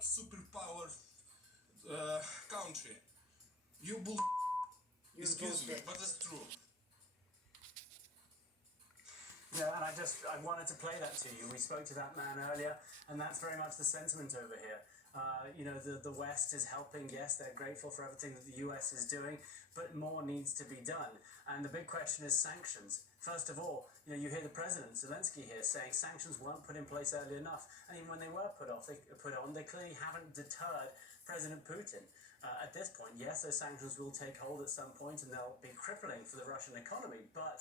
not superpower country. You bull. You Excuse me, bullshit. but it's true. Yeah, and I wanted to play that to you. We spoke to that man earlier, and that's very much the sentiment over here. The West is helping. Yes, they're grateful for everything that the US is doing, but more needs to be done. And the big question is sanctions. First of all, you hear the president, Zelensky, here saying sanctions weren't put in place early enough. And even when they were put on, they clearly haven't deterred President Putin. At this point, yes, those sanctions will take hold at some point, and they'll be crippling for the Russian economy, but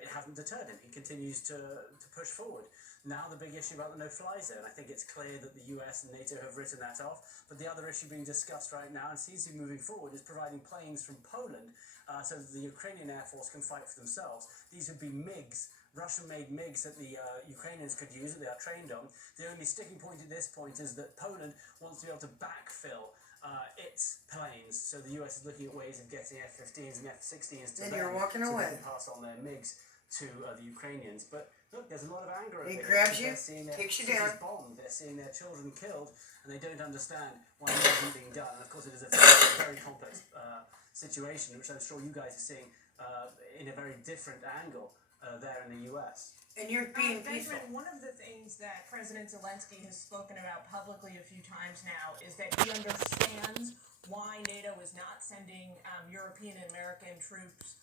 it hasn't deterred him. He continues to push forward. Now the big issue about the no-fly zone. I think it's clear that the US and NATO have written that off, but the other issue being discussed right now and seems to be moving forward is providing planes from Poland so that the Ukrainian Air Force can fight for themselves. These would be MiGs, Russian-made MiGs that the Ukrainians could use, that they are trained on. The only sticking point at this point is that Poland wants to be able to backfill its planes, so the US is looking at ways of getting F-15s and F-16s to And them, you're walking so away. they can pass on their MiGs to the Ukrainians. But look, there's a lot of anger over He here. grabs They're you, seeing their takes you cities down. bombed, they're seeing their children killed, and they don't understand why it isn't being done. And of course, it is a very complex situation, which I'm sure you guys are seeing in a very different angle there in the US. And you're being peaceful. Benjamin, one of the things that President Zelensky has spoken about publicly a few times now is that he understands why NATO is not sending European and American troops